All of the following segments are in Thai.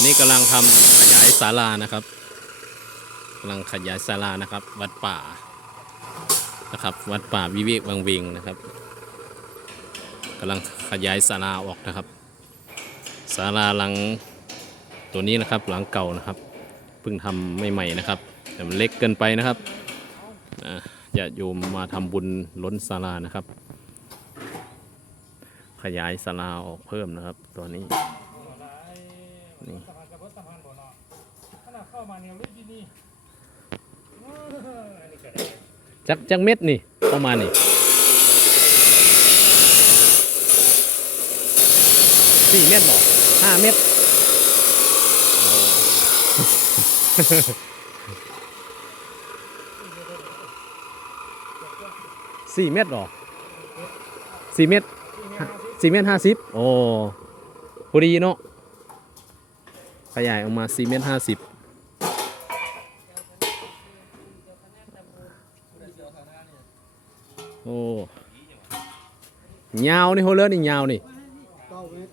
อนนี้กำลังทำขยายศาลานะครับกำลังขยายศาลานะครับ วัดป่านะครับ วัดป่าวิเวกวังเวงนะครับกำลังขยายศาลาออกนะครับศาลาหลังตัวนี้นะครับหลังเก่านะครับเพิ่งทำใหม่ๆนะครับแต่มันเล็กเกินไปนะครับอ่าโยมมาทำบุญล้นศาลานะครับ ขยายศาลาออกเพิ่มนะครับตัวนี้ นี่สะพานกับรถสะพานบ่อเนาะขนาดเข้ามาเนี่ยรู้ที่นี่เอออันนี้ก็ได้จักจักเม็ดนี่ประมาณนี่สี่เม็ดหรอห้าเม็ดโอ้สี่เม็ดหรอสี่เม็ดที่เนี่ยนะที่สี่เมตรห้าสิบโอ้พอดีเนาะ ขยายออกมาสี่เมตรห้าสิบโอ้ยาวนี่โฮเลอร์นี่ยาวนี่เก้าเมตร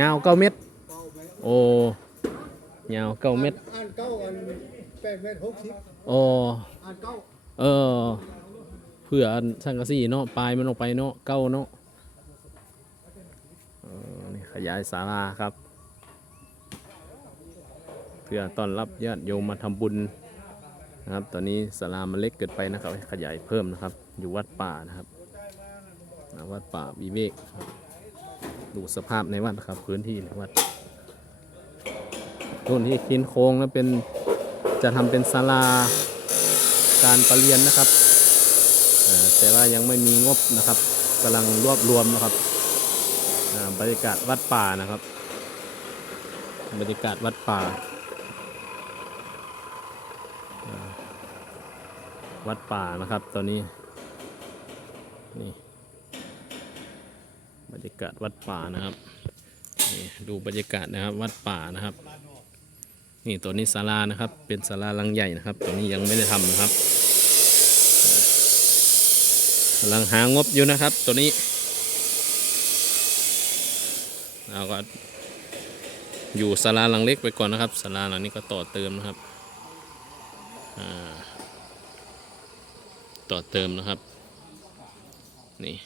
ยาวเก้าเมตรเก้าเมตร โอ้ยาวเก้าเมตรอันเก้าอันแปดเมตรหกสิบโอ้อันเก้าเออ เพื่ออันสังกะสีเนาะ ปลายมันออกไปเนาะเก้าเนาะเออนี่ขยายศาลาครับเพื่อต้อนรับญาติโยมมาทำบุญนะครับ ตอนนี้ศาลามันเล็กเกินไปนะครับขยายเพิ่มนะครับ อยู่วัดป่านะครับวัดป่าวิเวกดูสภาพในวัดนะครับ พื้นที่ในวัดต้นที่คินโค้งแล้วเป็นจะทำเป็นศาลาการประเรียนนะครับแต่ว่ายังไม่มีงบนะครับกำลังรวบรวมนะครับบรรยากาศวัดป่านะครับ บรรยากาศวัดป่าอ่า วัดป่านะครับ ตอนนี้ นี่บรรยากาศวัดป่านะครับนี่ดูบรรยากาศนะครับ วัดป่านะครับ นี่ตัวนี้ศาลานะครับ เป็นศาลาหลังใหญ่นะครับ ตัวนี้ยังไม่ได้ทำนะครับกำลังหางบอยู่นะครับ ตัวนี้เราก็อยู่ศาลาหลังเล็กไปก่อนนะครับศาลาหลังนี้ก็ต่อเติมนะครับอ่า ต่อเติมนะครับนี่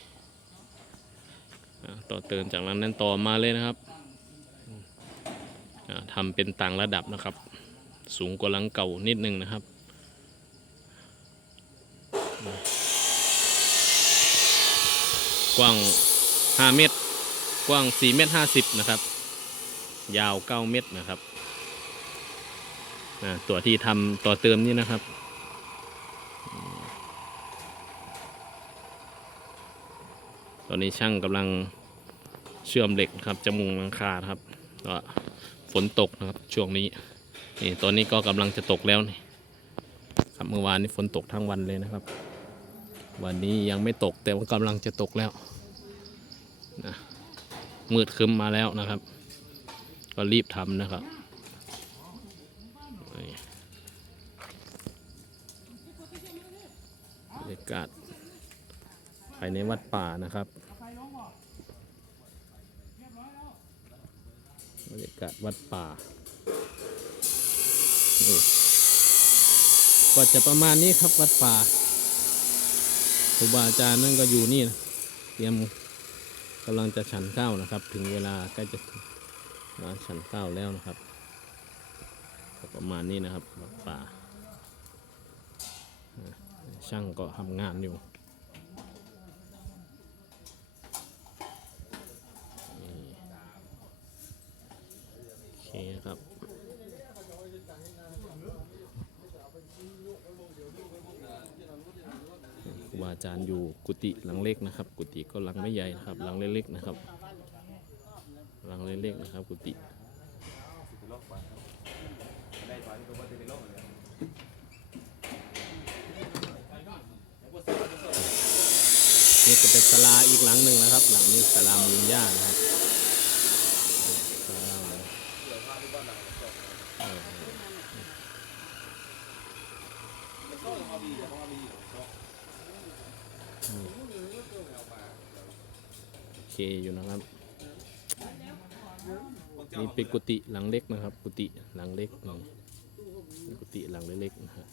ต่อเติมจากนั้นนั้นต่อมาเลยนะครับอ่าทำเป็นต่างระดับนะครับ สูงกว่าหลังเก่านิดนึงนะครับกว้าง 5 เมตร กว้าง 4 เมตร 50 นะครับ ยาว 9 เมตรนะครับ ตัวที่ทำต่อเติมนี่นะครับอืมต อนนี้ช่างกำลังเชื่อมเหล็กครับจะมุงหลังคาครับก็ฝนตกนะครับช่วงนี้นี่ตอนนี้ก็กำลังจะตกแล้วนี่ครับเมื่อวานนี้ฝนตกทั้งวันเลยนะครับ วันนี้ยังไม่ตกแต่ว่ากำลังจะตกแล้วนะมืดคึ้มมาแล้วนะครับ ก็รีบทำนะครับบรรยากาศายในวัดป่านะครับบรรยากาศวัดป่า ก็จะประมาณนี้ครับวัดป่าครูบาอาจารย์นั่นก็อยู่นี่นะเตรียมกำลังจะฉันข้าวนะครับ ถึงเวลาใกล้จะมาชั้นเก้าวแล้วนะครับประมาณนี้นะครับวัดป่าช่างก็ทำงานอยู่นี่ โอเคครับ ครูบาอาจารย์อยู่กุฏิหลังเล็กนะครับ กุฏิก็หลังไม่ใหญ่นะครับ หลังเล็กๆนะครับ หลังเล็กๆนะครับ กุฏินี่ก็เป็นศาลาอีกหลังหนึ่งนะครับ หลังนี้ศาลามูลย่านะครับศาลาเลยเออ โอเคอยู่นะครับ นี่เป็นกุฏิหลังเล็กนะครับ กุฏิหลังเล็กนี่กุฏิหลังเล็กๆนะครับ